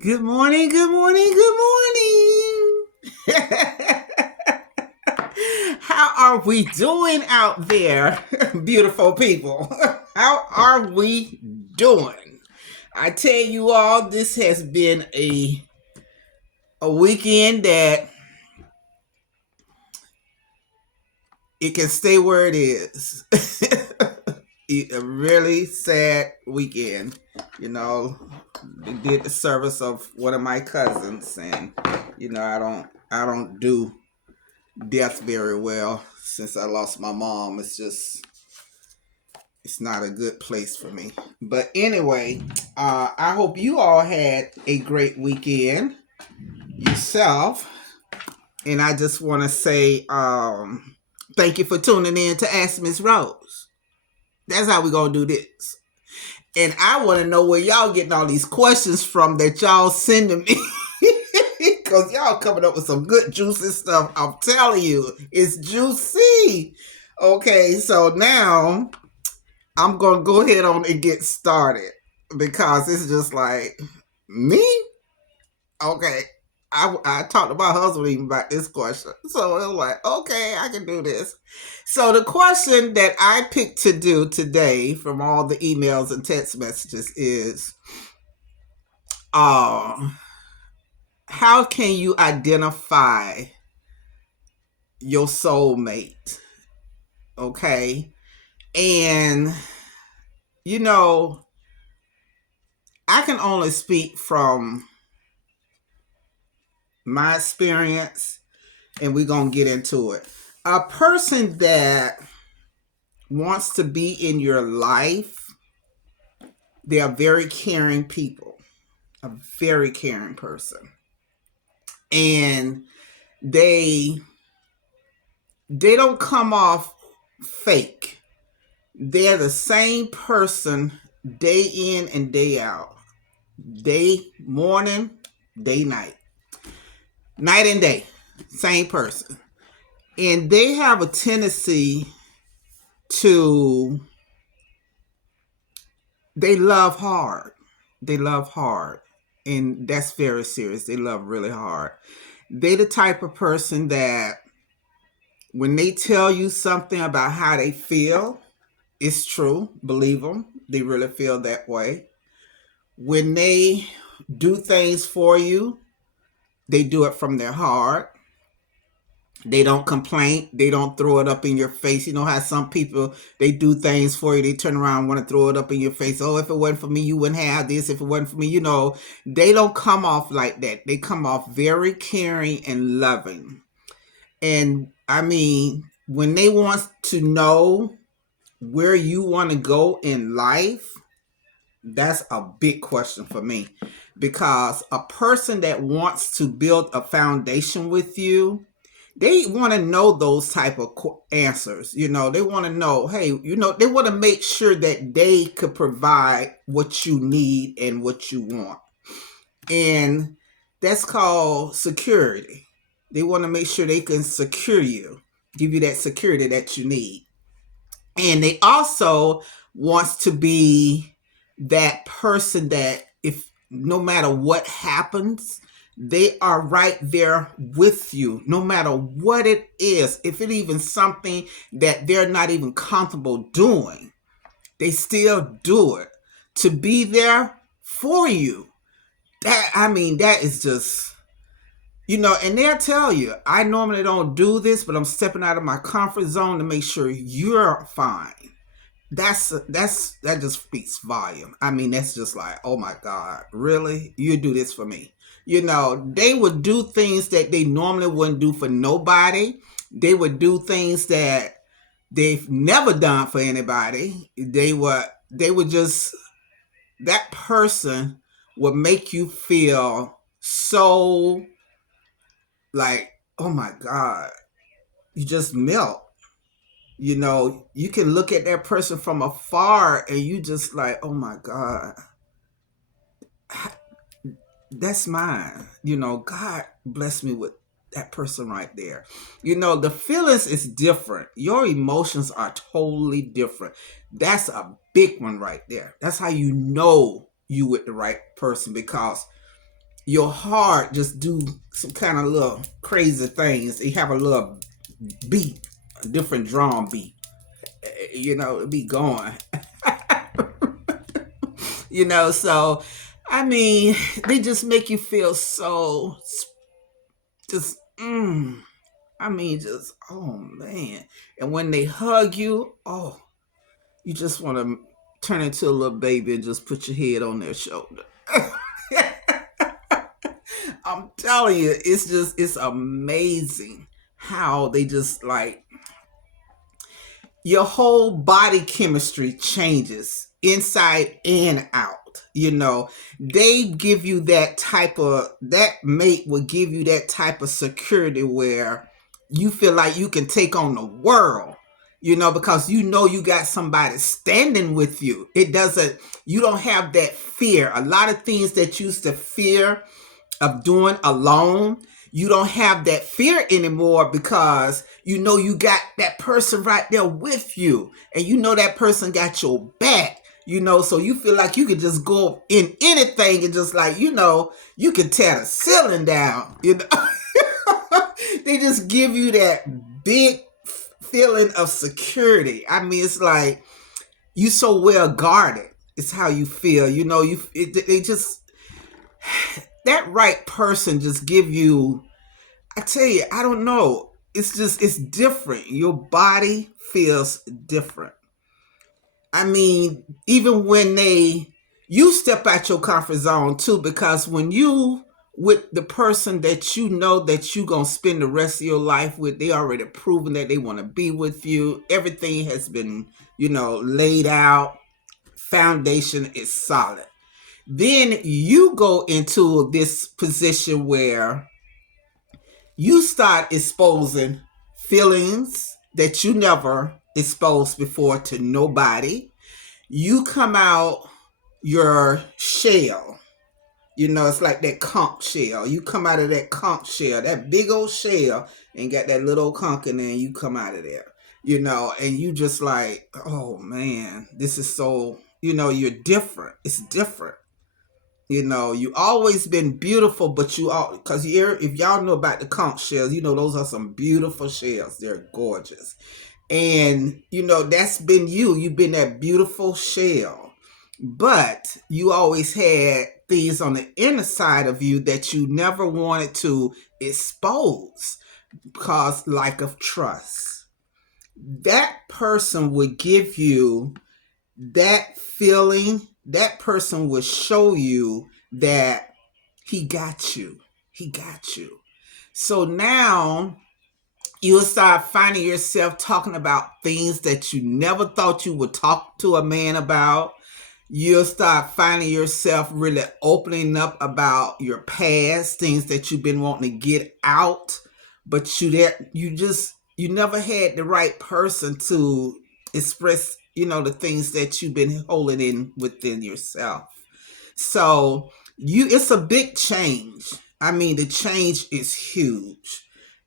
Good morning, good morning, good morning. How are we doing out there, beautiful people? How are we doing? I tell you all, this has been a weekend that it can stay where it is. A really sad weekend. You know, they did the service of one of my cousins, and I don't do death very well since I lost my mom. It's not a good place for me. But anyway, I hope you all had a great weekend yourself. And I just want to say thank you for tuning in to Ask Miss Rose. That's how we gonna do this. And I want to know where y'all getting all these questions from that y'all sending me. Because y'all coming up with some good juicy stuff. I'm telling you, it's juicy. Okay, so now I'm going to go ahead on and get started because it's just like, me? Okay. I talked to my husband even about this question. So it was like, okay, I can do this. So the question that I picked to do today from all the emails and text messages is, uh, how can you identify your soulmate? Okay. And, you know, I can only speak from my experience, and we're going to get into it. A person that wants to be in your life, they are very caring people, a very caring person. And they don't come off fake. They're the same person day in and day out. Day, morning, day, night. Night and day. Same person. And they have a tendency to, they love hard. They love hard. And that's very serious. They love really hard. They the type of person that when they tell you something about how they feel, it's true. Believe them. They really feel that way. When they do things for you, they do it from their heart. They don't complain. They don't throw it up in your face. You know how some people, they do things for you. They turn around and want to throw it up in your face. Oh, if it wasn't for me, you wouldn't have this. If it wasn't for me, they don't come off like that. They come off very caring and loving. And I mean, when they want to know where you want to go in life, that's a big question for me. Because a person that wants to build a foundation with you, they want to know those type of answers. They want to know, hey, they want to make sure that they could provide what you need and what you want. And that's called security. They want to make sure they can secure you, give you that security that you need. And they also wants to be that person that if no matter what happens, they are right there with you, no matter what it is. If it even something that they're not even comfortable doing, they still do it to be there for you. That is just, and they'll tell you, I normally don't do this, but I'm stepping out of my comfort zone to make sure you're fine. That just speaks volume. That's just like, oh my God, really? You do this for me? They would do things that they normally wouldn't do for nobody. They would do things that they've never done for anybody. They would just, that person would make you feel so like, oh my God, you just melt. You can look at that person from afar and you just like, oh my God, that's mine. God bless me with that person right there. The feelings is different. Your emotions are totally different. That's a big one right there. That's how you know you with the right person, because your heart just do some kind of little crazy things. You have a little beat, a different drum beat. It be going. So I mean, they just make you feel so just I mean, just oh man. And when they hug you, oh, you just want to turn into a little baby and just put your head on their shoulder. I'm telling you, it's amazing how they just like your whole body chemistry changes inside and out. They give you that mate will give you that type of security where you feel like you can take on the world, because you got somebody standing with you. You don't have that fear. A lot of things that you used to fear of doing alone, you don't have that fear anymore because you got that person right there with you, and that person got your back. So you feel like you could just go in anything and just like you can tear the ceiling down. They just give you that big feeling of security. I mean, it's like you so well guarded. It's how you feel. They just that right person just give you. I tell you, I don't know. It's different. Your body feels different. I mean, even when you step out your comfort zone too, because when you with the person that that you gonna spend the rest of your life with, they already proven that they want to be with you. Everything has been, laid out. Foundation is solid. Then you go into this position where you start exposing feelings that you never exposed before to nobody. You come out your shell. It's like that conch shell. You come out of that conch shell, that big old shell, and got that little conch in there, and you come out of there. And you just like, oh man, this is so, you're different. It's different. You always been beautiful, but because if y'all know about the conch shells, those are some beautiful shells. They're gorgeous. And, that's been you. You've been that beautiful shell. But you always had things on the inner side of you that you never wanted to expose because lack of trust. That person would give you that feeling. That person will show you that he got you. He got you. So now you'll start finding yourself talking about things that you never thought you would talk to a man about. You'll start finding yourself really opening up about your past, things that you've been wanting to get out, but you never had the right person to express the things that you've been holding in within yourself. So it's a big change. I mean, the change is huge.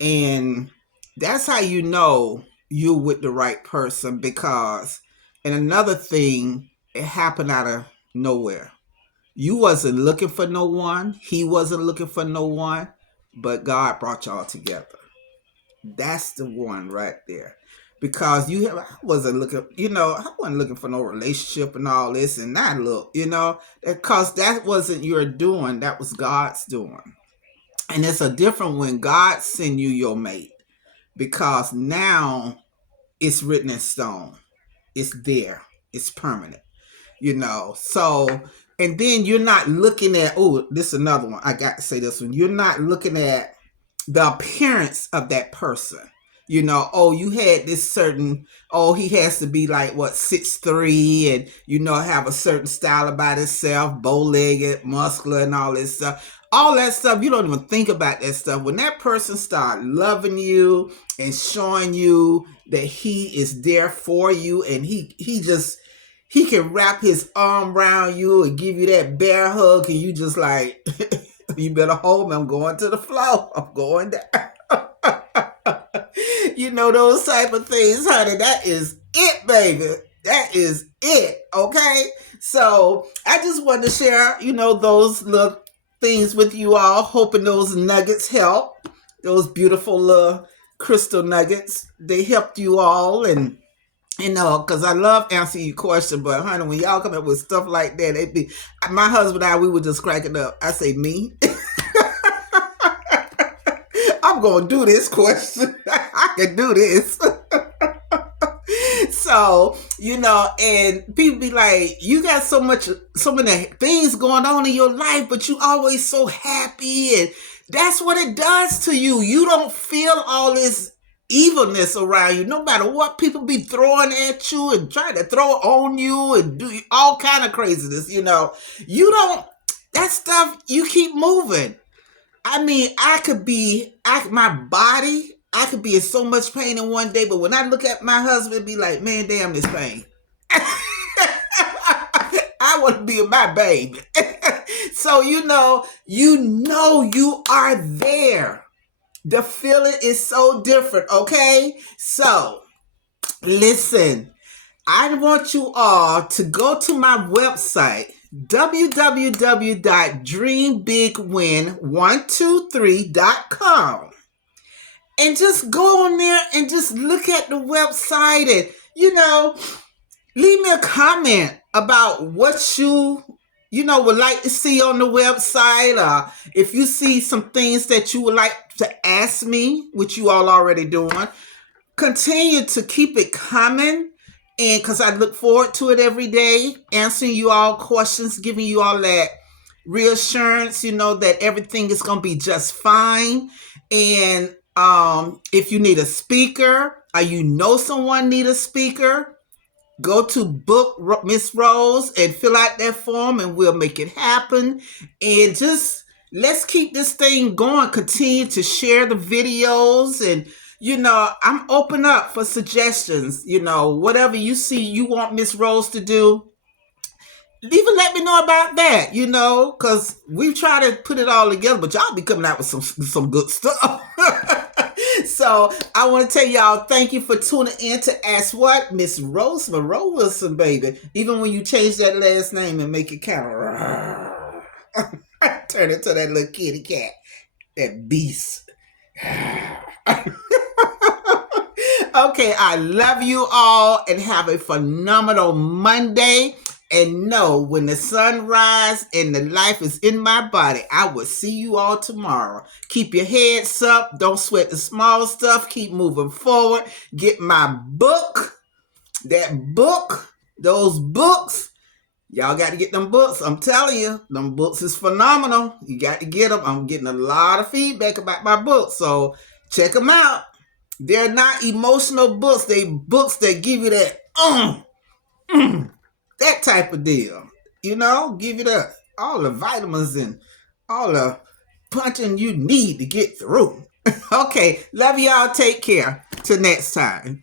And that's how you're with the right person, because and another thing, it happened out of nowhere. You wasn't looking for no one. He wasn't looking for no one, but God brought y'all together. That's the one right there. Because I wasn't looking, I wasn't looking for no relationship and all this, and now look, because that wasn't your doing, that was God's doing. And it's a different when God send you your mate, because now it's written in stone. It's there. It's permanent. So, and then you're not looking at, oh, this is another one. I got to say this one. You're not looking at the appearance of that person. Oh, you had this certain, oh, he has to be like, what, 6'3", and, have a certain style about himself, bow-legged, muscular, and all this stuff. All that stuff, you don't even think about that stuff. When that person start loving you and showing you that he is there for you, and he can wrap his arm around you and give you that bear hug, and you just like, you better hold me. I'm going to the floor. I'm going down. Those type of things, honey. That is it, baby. That is it. Okay. So I just wanted to share, those little things with you all. Hoping those nuggets help. Those beautiful crystal nuggets. They helped you all. And because I love answering your question, but honey, when y'all come up with stuff like that, it be my husband and I, we were just cracking up. I say, me? I'm gonna do this question. I can do this. So, and people be like, you got so many things going on in your life, but you always so happy. And that's what it does to you. You don't feel all this evilness around you, no matter what people be throwing at you and trying to throw on you and do all kind of craziness. You don't, that stuff, you keep moving. I mean, I could be in so much pain in one day, but when I look at my husband, be like, man, damn this pain. I want to be my baby. So, you are there. The feeling is so different, okay? So, listen, I want you all to go to my website, www.dreambigwin123.com, and just go on there and just look at the website and, leave me a comment about what you would like to see on the website, or if you see some things that you would like to ask me, which you all already doing. Continue to keep it coming, and because I look forward to it every day, answering you all questions, giving you all that reassurance, that everything is going to be just fine. And if you need a speaker, or someone need a speaker, go to Book Miss Rose and fill out that form, and we'll make it happen. And just let's keep this thing going. Continue to share the videos, and I'm open up for suggestions. Whatever you see you want Miss Rose to do, even let me know about that. Because we try to put it all together, but y'all be coming out with some good stuff. So I want to tell y'all, thank you for tuning in to Ask What? Miss Rose Monroe Wilson, baby. Even when you change that last name and make it kind of turn it to that little kitty cat, that beast. Okay, I love you all and have a phenomenal Monday. And know when the sun rises and the life is in my body, I will see you all tomorrow. Keep your heads up. Don't sweat the small stuff. Keep moving forward. Get my book. Those books. Y'all got to get them books. I'm telling you, them books is phenomenal. You got to get them. I'm getting a lot of feedback about my books. So check them out. They're not emotional books. They books that give you that that type of deal. Give you all the vitamins and all the punching you need to get through. Okay, love y'all. Take care. Till next time.